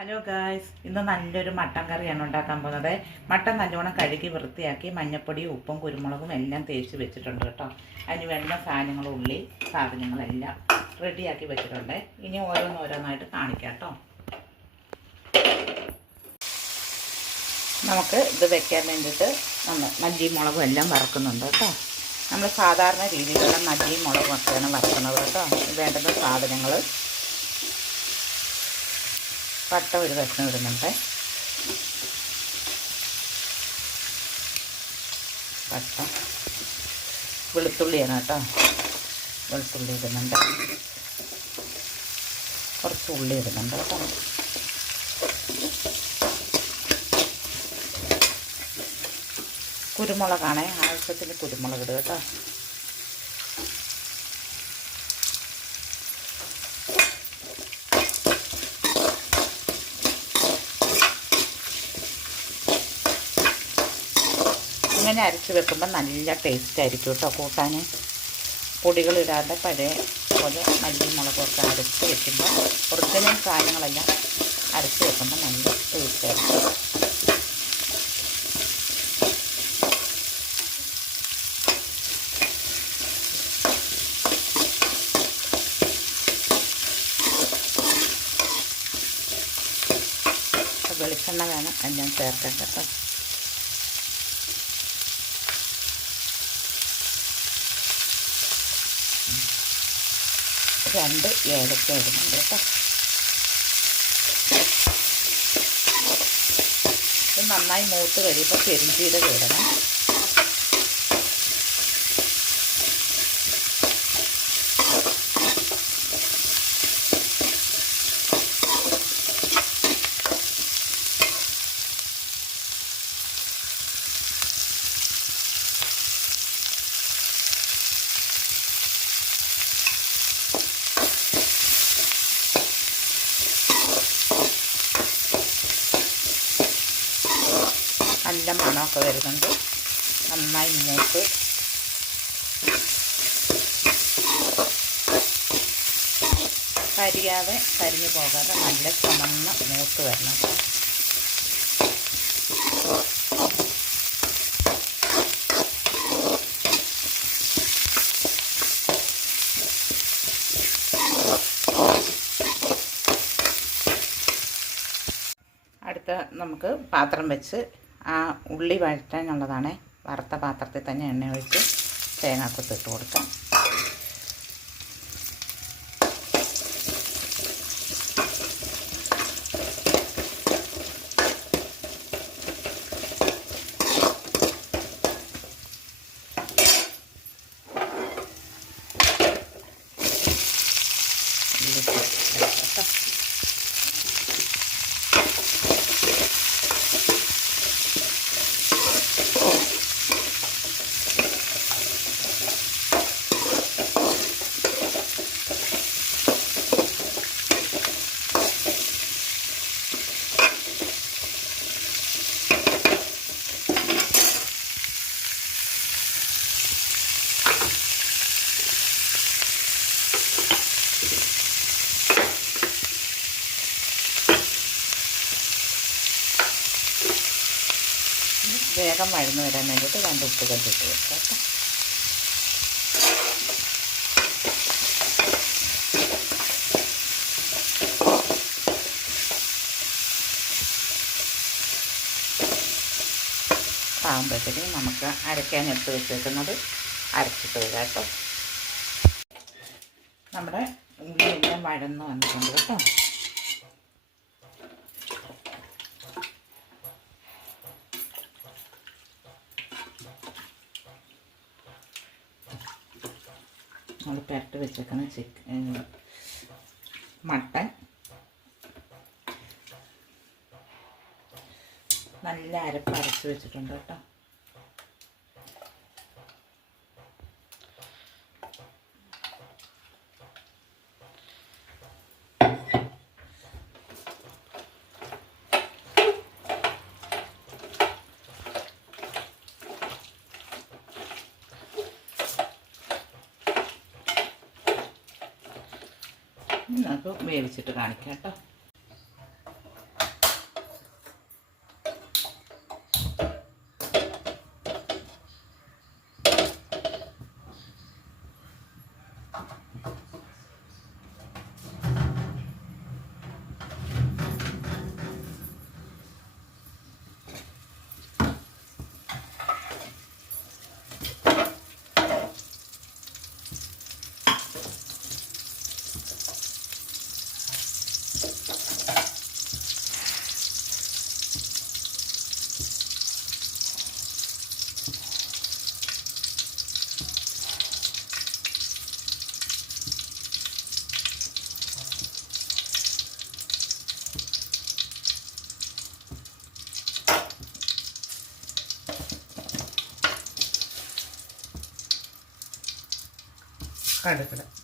Hello guys ഇന്ന് നല്ലൊരു mutton കറിയാണ് ഉണ്ടാക്കാൻ പോകുന്നത്. മട്ടൻ നല്ലോണം കഴുകി വൃത്തിയാക്കി മഞ്ഞപ്പൊടിയും ഉപ്പും കുരുമുളകും എല്ലാം തേച്ച് വെച്ചിട്ടുണ്ട് കേട്ടോ. അതിന് വേണ്ട സാധനങ്ങൾ ഉള്ളി സാധനങ്ങളെല്ലാം റെഡിയാക്കി വെച്ചിട്ടുണ്ട്. ഇനി ഓരോന്നോരോന്നായിട്ട് കാണിക്കാം കേട്ടോ. നമുക്ക് ഇത് വെക്കാൻ വേണ്ടിയിട്ട് നമ്മൾ മല്ലിയും മുളകും എല്ലാം വറക്കുന്നുണ്ട് കേട്ടോ. നമ്മൾ സാധാരണ രീതിയിലുള്ള മല്ലിയും മുളകും ഒക്കെയാണ് വറക്കുന്നത് കേട്ടോ. വേണ്ടുന്ന സാധനങ്ങൾ പട്ട ഒരു കഷ്ണം ഇടുന്നുണ്ട്. പട്ട. വെളുത്തുള്ളിയാണ് കേട്ടോ. വെളുത്തുള്ളി ഇടുന്നുണ്ട്. കുറച്ച് ഉള്ളി ഇടുന്നുണ്ട് കേട്ടോ. കുരുമുളകാണേ. ആവശ്യത്തിന് കുരുമുളക് ഇടുക കേട്ടോ. ഇങ്ങനെ അരച്ച് വെക്കുമ്പോൾ നല്ല ടേസ്റ്റ് ആയിരിക്കും കേട്ടോ കൂട്ടാൻ പൊടികളിടാതെ പഴയ പോലെ മല്ലി മുളകൊക്കെ അരച്ച് വെക്കുമ്പോൾ ഒറിജിനൽ സാധനങ്ങളെല്ലാം അരച്ച് വെക്കുമ്പോൾ നല്ല ടേസ്റ്റ് ആയിരിക്കും. വെളിച്ചെണ്ണ വേണം എല്ലാം ചേർക്കാൻ കേട്ടോ രണ്ട് ഏലക്ക ഇടുന്നുണ്ട് കേട്ടോ. ഇത് നന്നായി മൂത്ത് കഴിയുമ്പോൾ പെരിഞ്ചീരകം ഇടണം നല്ല മണമൊക്കെ വരുന്നുണ്ട്. നന്നായി മൂത്ത്. കരിയാതെ കരിഞ്ഞു പോകാതെ നല്ല ചുമന്ന മൂത്ത് വരണം. അടുത്ത നമുക്ക് പാത്രം വെച്ച് ആ ഉള്ളി വഴറ്റാനുള്ളതാണ് വറുത്ത പാത്രത്തിൽ തന്നെ എണ്ണ ഒഴിച്ച് തേങ്ങാക്കൊത്ത് ഇട്ട് കൊടുക്കാം. വേഗം വഴന്ന് വരാൻ വേണ്ടിയിട്ട് രണ്ട് ഉപ്പ് കണ്ടിട്ട് വെക്കാം കേട്ടോ. ആകുമ്പോഴത്തേക്കും നമുക്ക് അരയ്ക്കാൻ എടുത്ത് വെച്ചേക്കുന്നത് അരച്ചിട്ട് വരാം കേട്ടോ. നമ്മുടെ ഉള്ളിയെല്ലാം വഴന്ന് വന്നിട്ടുണ്ട് കേട്ടോ. നമ്മൾ പെരട്ട് വെച്ചേക്കുന്ന ചിക്കൻ മട്ടൻ. നല്ല അരപ്പ് അരച്ച് വെച്ചിട്ടുണ്ട് കേട്ടോ. നമുക്ക് വേവിച്ചിട്ട് കാണിക്കാം കേട്ടോ. はい、ご。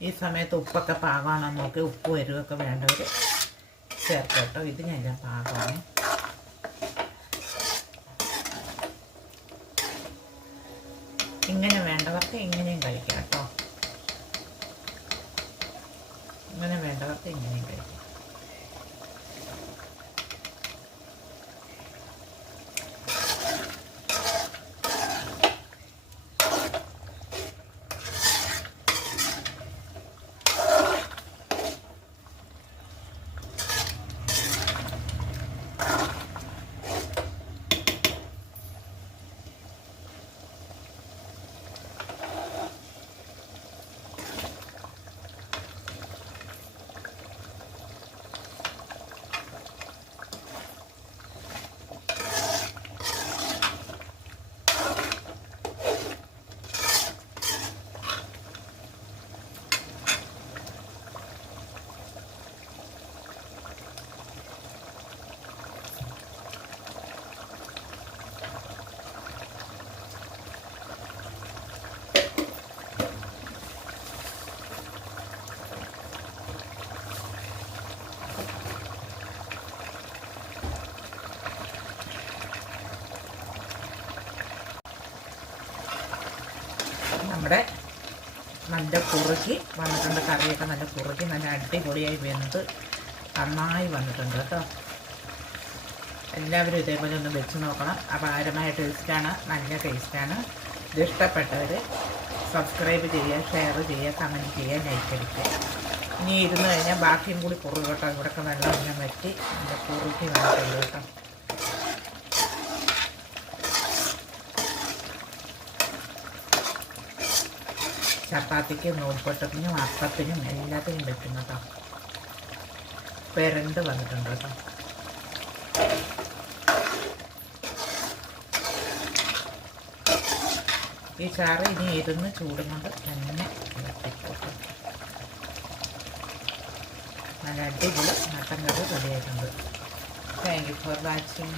ഈ സമയത്ത് ഉപ്പൊക്കെ പാകമാണോ നോക്കി ഉപ്പ് എരിവൊക്കെ വേണ്ടവർ ചേർത്തോട്ടോ. ഇത് ഞാൻ പാകമാണ് ഇങ്ങനെ വേണ്ടവർക്ക് ഇങ്ങനെയും കഴിക്കാം കേട്ടോ. ഇങ്ങനെ വേണ്ടവർക്ക് ഇങ്ങനെയും കഴിക്കാം നമ്മുടെ നല്ല കുറുക്കി വന്നിട്ടുണ്ട് കറിയൊക്കെ നല്ല കുറുക്കി നല്ല അടിപൊളിയായി വെന്ത് നന്നായി വന്നിട്ടുണ്ട് കേട്ടോ. എല്ലാവരും ഇതേപോലെ ഒന്ന് വെച്ച് നോക്കണം. അപാരമായ ടേസ്റ്റാണ് നല്ല ടേസ്റ്റാണ്. ഇത് ഇഷ്ടപ്പെട്ടവർ സബ്സ്ക്രൈബ് ചെയ്യുക ഷെയർ ചെയ്യുക കമന്റ് ചെയ്യുക ലൈക്ക് അടിക്കുക. ഇനി ഇരുന്ന് കഴിഞ്ഞാൽ ബാക്കിയും കൂടി കുറുകട്ടോ ഇവിടെയൊക്കെ വെള്ളം ഇങ്ങനെ വറ്റി നല്ല കുറുക്കി വന്നിട്ടുള്ളൂ കേട്ടോ. ചപ്പാത്തിക്കും നൂൽപ്പൊട്ടത്തിനും അപ്പത്തിനും എല്ലാത്തിനും പറ്റും കേട്ടോ പെരണ്ട് വന്നിട്ടുണ്ട് കേട്ടോ. ഈ ചാറ് ഇനി ഇരുന്ന് ചൂടും കൊണ്ട് തന്നെ ഇളക്കിക്കോട്ടെ. നല്ല അടിപൊളി മട്ടൻ കറി റെഡിയായിട്ടുണ്ട്. Thank you for watching